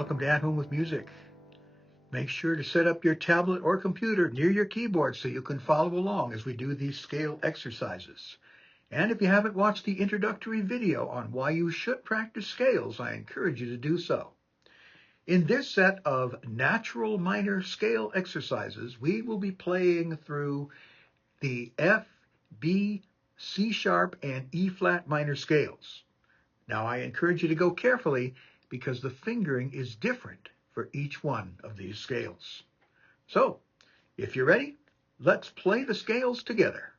Welcome to At Home with Music. Make sure to set up your tablet or computer near your keyboard so you can follow along as we do these scale exercises. And if you haven't watched the introductory video on why you should practice scales, I encourage you to do so. In this set of natural minor scale exercises, we will be playing through the F, B, C sharp, and E flat minor scales. Now I encourage you to go carefully because the fingering is different for each one of these scales. So, if you're ready, let's play the scales together.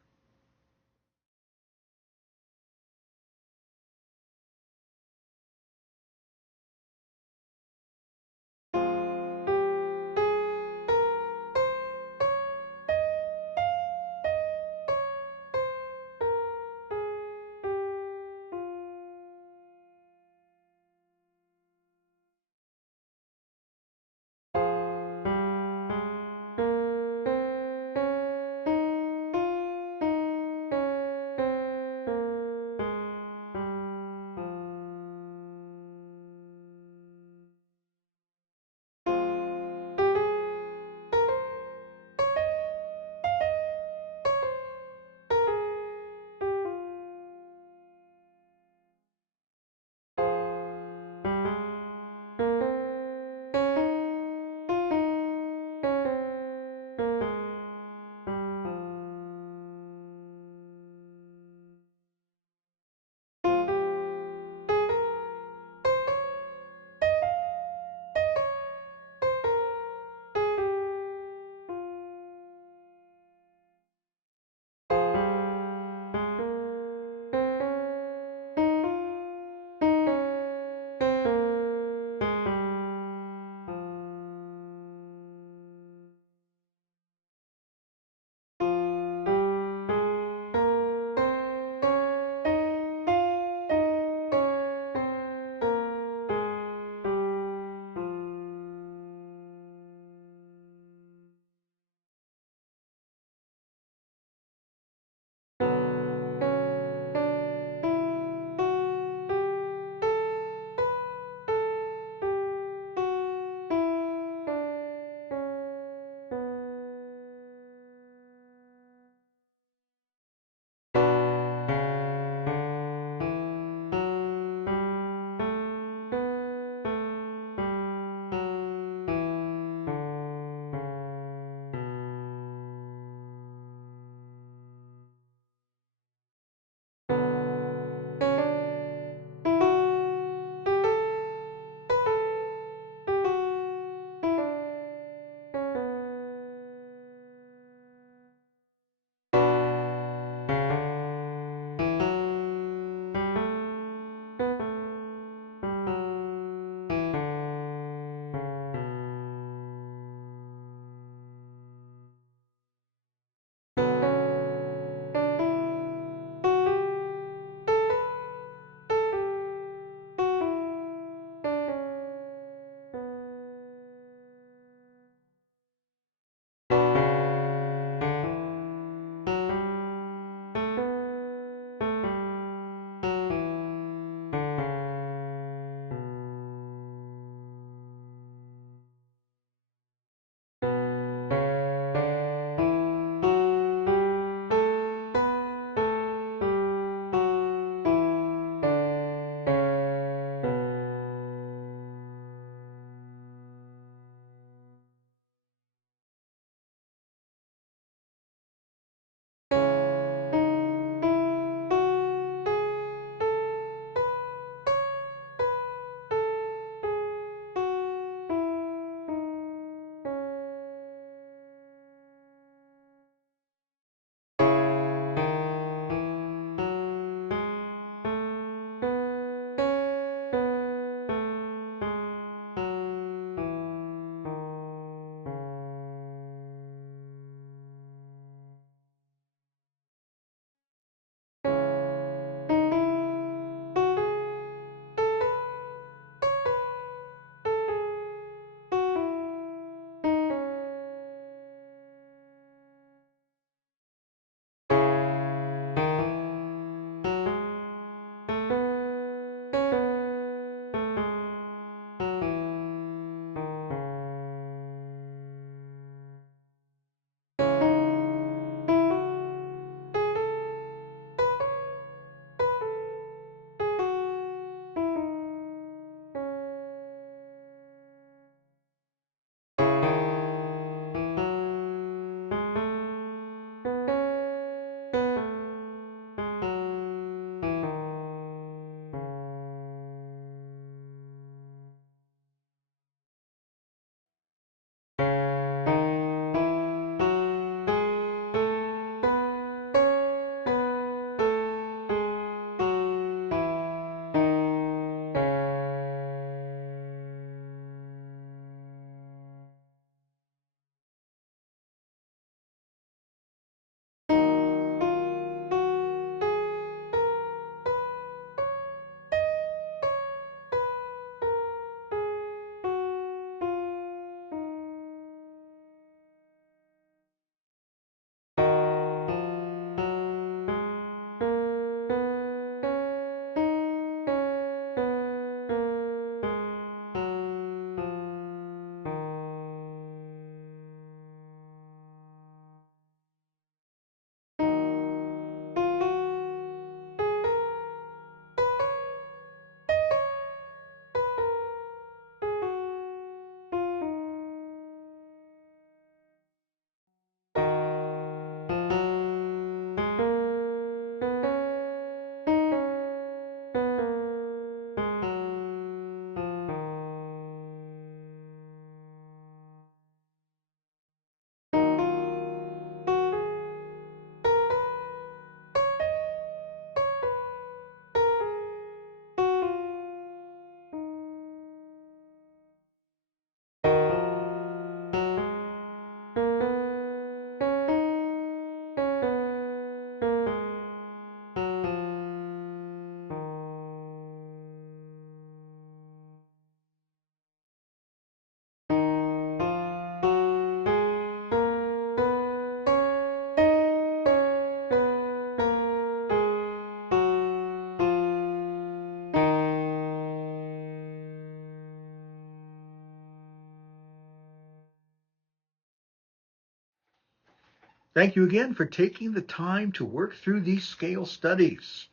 Thank you again for taking the time to work through these scale studies.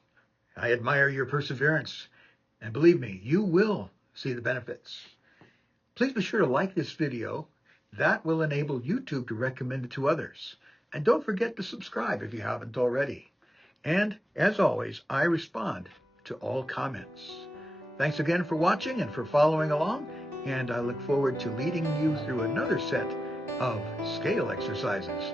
I admire your perseverance, and believe me, you will see the benefits. Please be sure to like this video. That will enable YouTube to recommend it to others. And don't forget to subscribe if you haven't already. And as always, I respond to all comments. Thanks again for watching and for following along, and I look forward to leading you through another set of scale exercises.